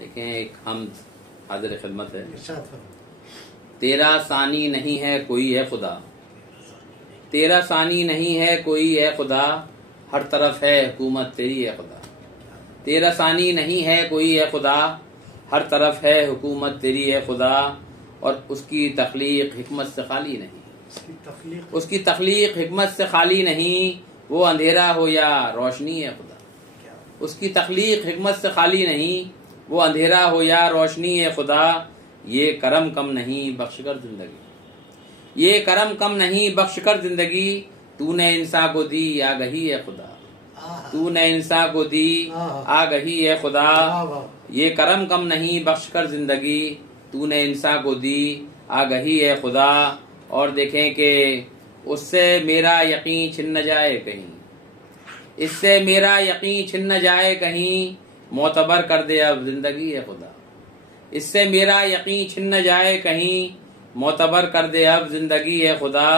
دیکھیں ایک حمد حاضر خدمت ہے. تیرا ثانی نہیں ہے کوئی ہے خدا، تیرا ثانی نہیں ہے کوئی ہے خدا، ہر طرف ہے حکومت تیری ہے خدا. تیرا ثانی نہیں ہے کوئی ہے خدا، ہر طرف ہے حکومت تیری ہے خدا. اور اس کی تخلیق حکمت سے خالی نہیں، اس کی تخلیق حکمت سے خالی نہیں. وہ اندھیرا ہو یا روشنی ہے خدا، اس کی تخلیق حکمت سے خالی نہیں. وہ اندھیرا ہو یا روشنی ہے خدا. یہ کرم کم نہیں بخش کر زندگی، یہ کرم کم نہیں بخش کر زندگی. تو نے انسان کو دی آگہی ہے خدا، تو نے انسان کو دی آگہی ہے خدا. یہ کرم کم نہیں بخش کر زندگی، تو نے انسان کو دی آگہی ہے خدا. اور دیکھیں کہ اس سے میرا یقین چھن نہ جائے کہیں، اس سے میرا یقین چھن نہ جائے کہیں. معتبر کر دے اب زندگی ہے خدا، اس سے میرا یقین چھن نہ جائے کہیں. معتبر کر دے اب زندگی ہے خدا.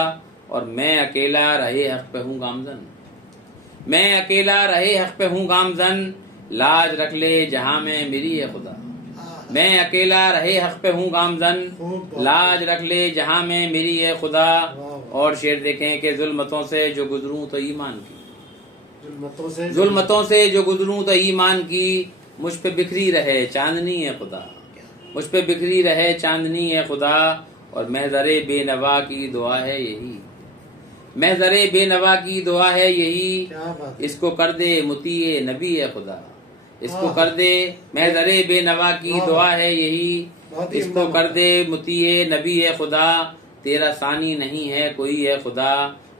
اور میں اکیلا رہے حق پہ ہوں گامزن، میں اکیلا رہے حق پہ ہوں گامزن. لاج رکھ لے جہاں میں میری ہے خدا، میں اکیلا رہے حق پہ ہوں گامزن. لاج رکھ لے جہاں میں میری ہے خدا. اور شعر دیکھیں کہ ظلمتوں سے جو گزروں تو ایمان کی، ظلمتوں سے جو گزروں تو ایمان کی. مجھ پہ بکھری رہے چاندنی ہے خدا، مجھ پہ بکھری رہے چاندنی ہے خدا. اور محضر بے نوا کی دعا ہے یہی، محضر بے نوا کی دعا ہے یہی. اس کو کر دے مطیع نبی ہے خدا، اس کو کر دے محضر بے نوا کی دعا ہے یہی. اس کو کر دے مطیع نبی ہے خدا. تیرا ثانی نہیں ہے کوئی ہے خدا،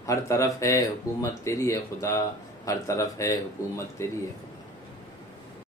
ہر طرف ہے حکومت تیری ہے خدا، ہر طرف ہے حکومت تیری ہے خدا.